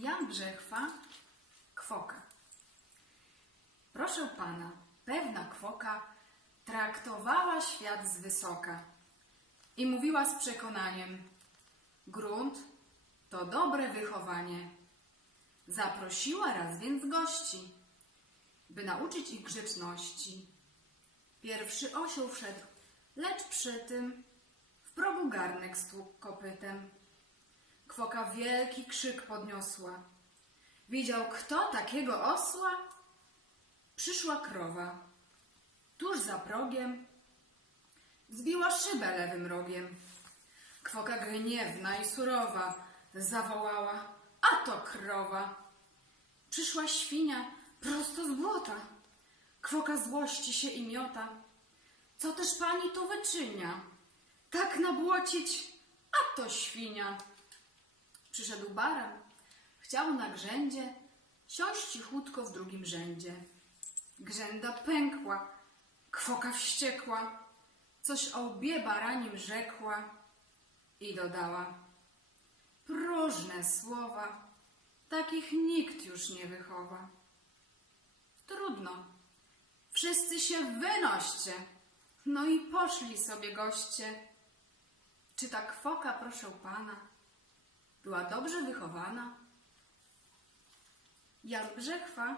Jan Brzechwa, kwoka. Proszę pana, pewna kwoka traktowała świat z wysoka i mówiła z przekonaniem: Grunt to dobre wychowanie. Zaprosiła raz więc gości, by nauczyć ich grzeczności. Pierwszy osioł wszedł, lecz przy tym w progu garnek stłukł kopytem. Kwoka wielki krzyk podniosła. Widział kto takiego osła? Przyszła krowa. Tuż za progiem zbiła szybę lewym rogiem. Kwoka gniewna i surowa zawołała, a to krowa. Przyszła świnia prosto z błota. Kwoka złości się i miota. Co też pani tu wyczynia? Tak nabłocić, a to świnia. Przyszedł baran, chciał na grzędzie siąść cichutko w drugim rzędzie. Grzęda pękła, kwoka wściekła, coś o łbie baranim rzekła i dodała. Próżne słowa, takich nikt już nie wychowa. Trudno, wszyscy się wynoście. No i poszli sobie goście. Czy ta kwoka, proszę pana, była dobrze wychowana? Jan Brzechwa,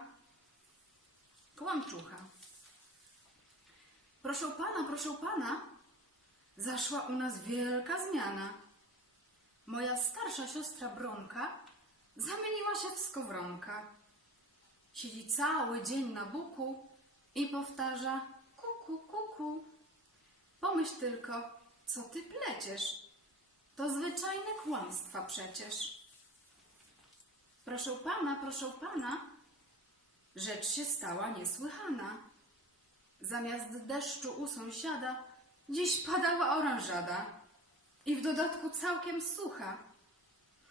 kłamczucha. Proszę pana, proszę pana, zaszła u nas wielka zmiana. Moja starsza siostra Bronka zamieniła się w skowronka. Siedzi cały dzień na buku i powtarza kuku, kuku. Pomyśl tylko, co ty pleciesz. To zwyczajne kłamstwa przecież. Proszę pana, proszę pana, rzecz się stała niesłychana. Zamiast deszczu u sąsiada, dziś padała oranżada i w dodatku całkiem sucha.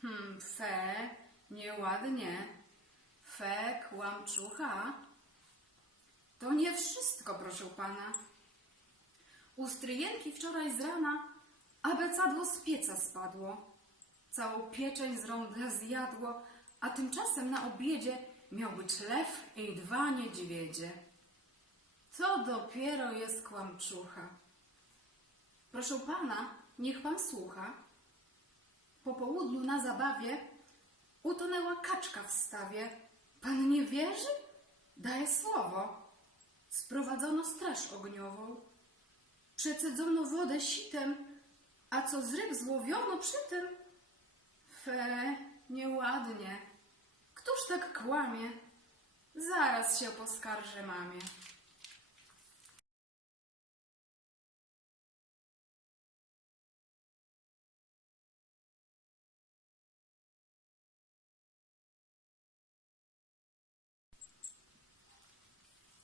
Hmm, fe, nieładnie. Fe, kłamczucha. To nie wszystko, proszę pana. U stryjenki wczoraj z rana abecadło z pieca spadło. Całą pieczeń z ronda zjadło, a tymczasem na obiedzie miał być lew i dwa niedźwiedzie. To dopiero jest kłamczucha. Proszę pana, niech pan słucha. Po południu na zabawie utonęła kaczka w stawie. Pan nie wierzy? Daję słowo. Sprowadzono straż ogniową. Przecedzono wodę sitem, a co z ryb złowiono przy tym? Fe, nieładnie. Któż tak kłamie? Zaraz się poskarżę mamie.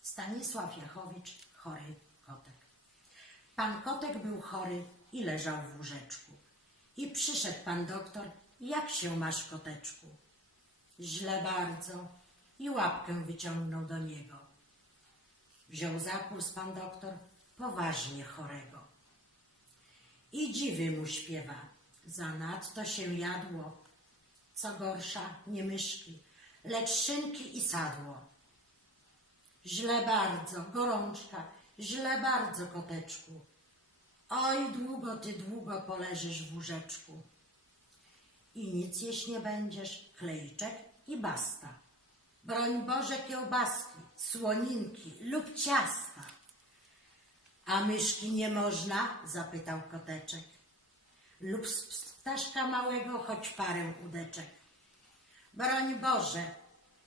Stanisław Jachowicz, chory kotek. Pan kotek był chory i leżał w łóżeczku. I przyszedł pan doktor, jak się masz koteczku? Źle bardzo. I łapkę wyciągnął do niego. Wziął za puls pan doktor, poważnie chorego. I dziwy mu śpiewa, zanadto się jadło. Co gorsza, nie myszki, lecz szynki i sadło. Źle bardzo, gorączka, źle bardzo, koteczku. Oj, długo ty długo poleżysz w łóżeczku. I nic jeść nie będziesz, klejczek i basta. Broń Boże kiełbaski, słoninki lub ciasta. A myszki nie można? zapytał koteczek. Lub z ptaszka małego choć parę udeczek. Broń Boże,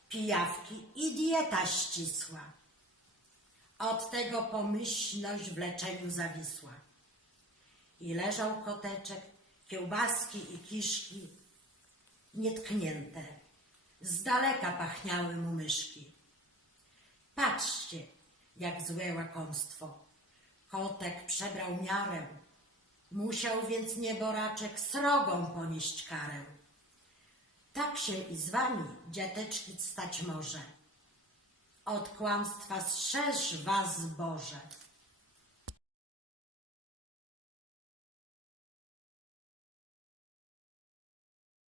pijawki i dieta ścisła. Od tego pomyślność w leczeniu zawisła. I leżał koteczek, kiełbaski i kiszki nietknięte. Z daleka pachniały mu myszki. Patrzcie, jak złe łakomstwo. Kotek przebrał miarę. Musiał więc nieboraczek srogą ponieść karę. Tak się i z wami, dziateczki, stać może. Od kłamstwa strzeż was Boże.